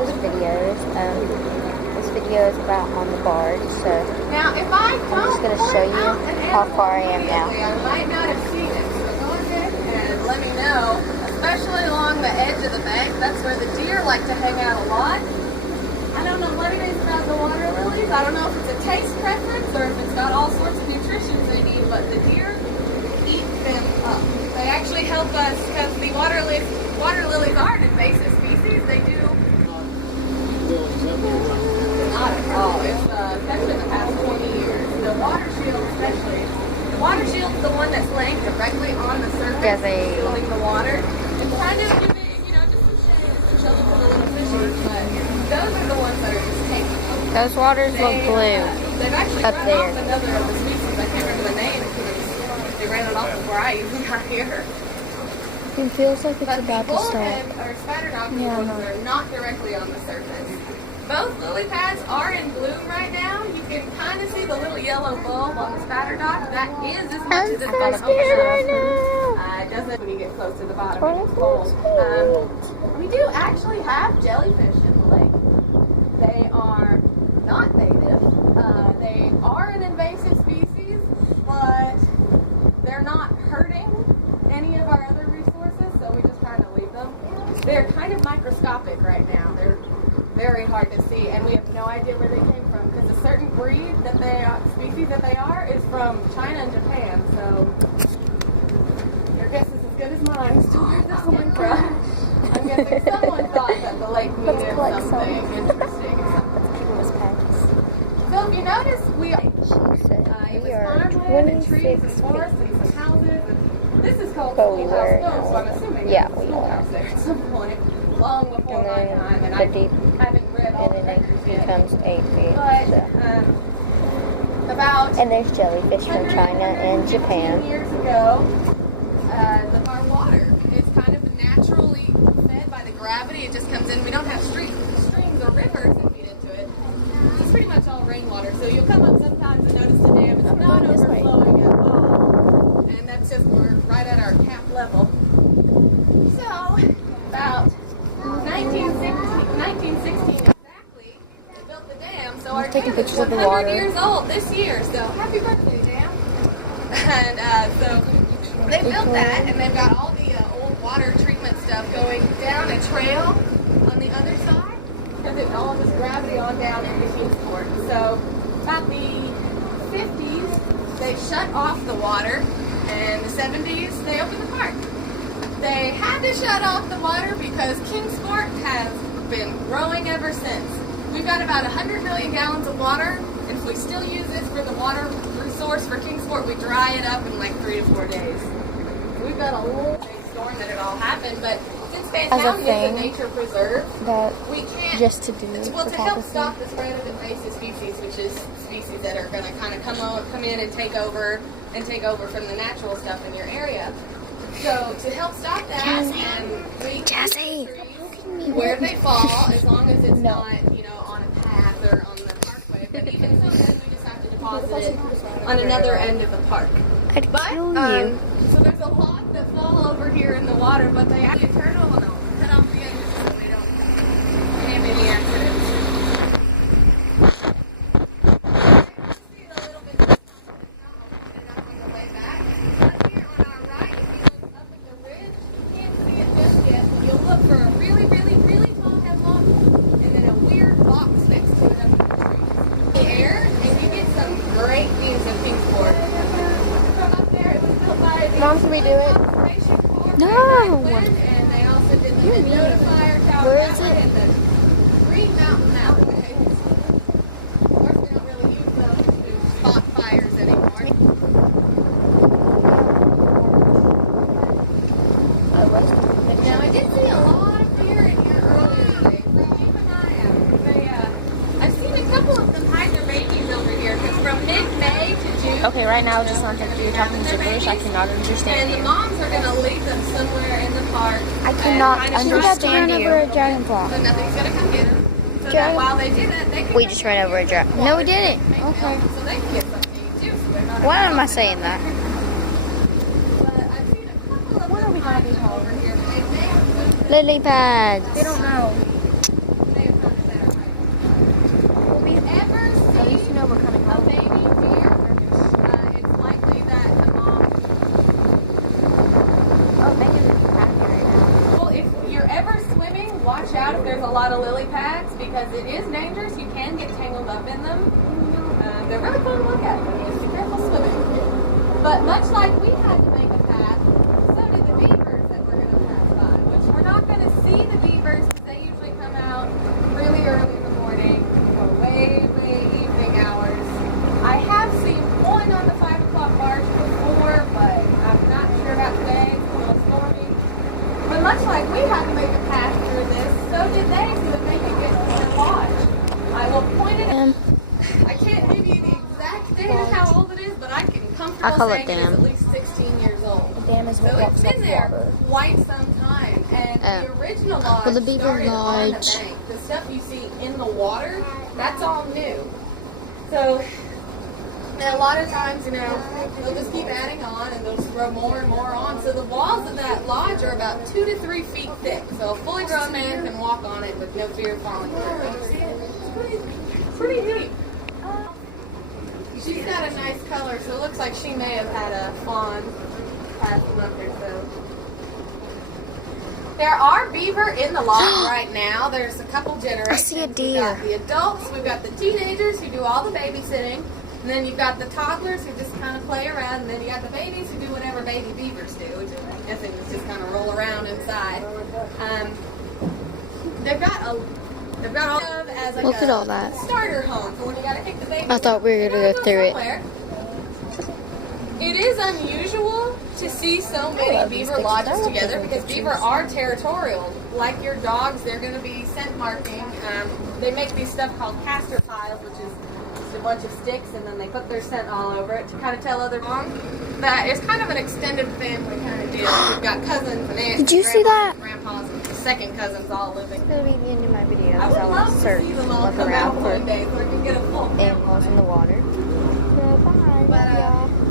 Jaz's videos. This video is about on the barge, so now, if I'm just going to show you how far I am now. I might not have seen it, so go ahead and let me know, especially along the edge of the bank. That's where the deer like to hang out a lot. I don't know what it is about the water lilies. I don't know if it's a taste preference or if it's got all sorts of nutrition they need, but the deer eat them up. They actually help us because the water lilies are an invasive species. They do. Not at all. It's especially in the past 20 years. The water shield, especially. The water shield is the one that's laying directly on the surface, shielding the water. It's kind of giving, just some shade and some shelter for the little fishes, but those are the ones that are just taking over. Those waters look blue. They've actually up run there. off another of the species. I can't remember the name because they ran it off before I even got here. It feels like it's about to start. Bullhead or spider ones are not directly on the surface. Both lily pads are in bloom right now. You can kind of see the little yellow bulb on the spider dock. That is as much as it's going to open. It doesn't when you get close to the bottom. It's cold. We do actually have jellyfish in the lake. They are not native. They are an invasive species, but they're not hurting any of our other resources, so we just kind of leave them. They're kind of microscopic right now. They're very hard to see, and we have no idea where they came from because a certain breed that they are, species that they are, is from China and Japan. So your guess is as good as mine as to where this came from. I'm guessing someone thought that the lake needed something interesting. So if you notice, we are farmland, trees, and forests, and some houses. And this is called schoolhouse stone, so I'm assuming there's a schoolhouse there at some point, long before my time. And I haven't read all the records yet. Becomes 8 feet. But And there's jellyfish from China and Japan. 15 years ago, our water is kind of naturally fed by the gravity. It just comes in. We don't have streams or rivers that feed into it. It's pretty much all rainwater. So you'll come up sometimes and notice the dam is not overflowing at all. And that's just we're right at our cap level. So about 1916 exactly, they built the dam. So our dam is 100 years old this year. So happy birthday, dam! And so they built that, and they've got all the old water treatment stuff going down a trail on the other side because it all this gravity on down into Kingsport. So about the 50s, they shut off the water, and the 70s, they opened the park. They had to shut off the water because Kingsport has been growing ever since. We've got about 100 million gallons of water, and if we still use this for the water resource for Kingsport, we dry it up in like 3 to 4 days. We've got a whole big storm that it all happened, but since Van County is a nature preserve, we can't just to do to help stop the spread of invasive species, which is species that are going to kind of come in and take over from the natural stuff in your area. So to help stop that, and we trees where they fall, as long as it's not on a path or on the parkway. But even so, then we just have to deposit it on another end of the park. I'd kill you. So there's a lot that fall over here in the water, but they actually turtle and they'll cut off the edges so they don't have any accidents. See a little bit of on the way back. Up here on our right, if you look up at the ridge, you can't see it just yet, but you'll look for a really, really, really tall hemlock and then a weird box next to it up in the trees. The air, and you get some great views of Kingsport. Mom, can we do it? No. And they also did the notifier tower. Where is it? And the Green Mountain nowadays. Of course, we don't really use those to spot fires anymore. Now, I did see a lot of deer in here earlier today, so keep an eye out. I've seen a couple of them hide their babies over here, because from mid-May to June. Okay, right now, just not that you're talking gibberish. I cannot understand And you. the moms are going to leave them somewhere in the park. I cannot understand you. So nothing's going to come get them. So that while they do that, they can We just ran over a dragon. No, we didn't. Okay. So they can get something too. So they're not. Why am I saying that? But I've seen a couple of them hiding over here. They may have moved. Lily pads. They don't know. They have out if there's a lot of lily pads because it is dangerous. You can get tangled up in them. They're really fun to look at, but you have to be careful swimming. But much like we had to make a path, so did the beavers that we're going to pass by, which we're not going to see the beavers because they usually come out really early in the morning or way evening hours. I have seen one on the 5 o'clock barge before, but I'm not sure about today. It's a little stormy. But much like we had to make a path through this, so did they so that they could get to their lodge. I will point it out. I can't give you the exact date of how old it is, but I can comfortably say it is at least 16 years old. The dam is so it's been there quite some time. And the original lodge the beaver started on the lodge. bank. The stuff you see in the water, that's all new. So and a lot of times, you know, they'll just keep adding on and they'll just throw more and more on. So the walls of that lodge are about 2 to 3 feet thick. So a fully grown man can walk on it with no fear of falling through. It's pretty deep. She's got a nice color, so it looks like she may have had a fawn past a month or so. There are beaver in the lodge right now. There's a couple generations. I see a deer. We've got the adults, we've got the teenagers who do all the babysitting, and then you've got the toddlers who just kind of play around, and then you got the babies who do whatever baby beavers do, which I'm guessing is just kind of roll around inside. They've got all as like Look at all that. Starter home for when you got to take the baby. I thought we were going to go through it. It is unusual to see so many beaver lodges together because beaver are territorial. Like your dogs, they're going to be scent marking. They make these stuff called castor piles, which is just a bunch of sticks, and then they put their scent all over it to kind of tell other dogs. That is kind of an extended family kind of deal. We've got cousins and aunts. Did you see that? Grandpas and second cousins all living. It's going to be the end of my video. I would love to see them all come out one day so I can get a full animals in the water. So bye. But, Love y'all.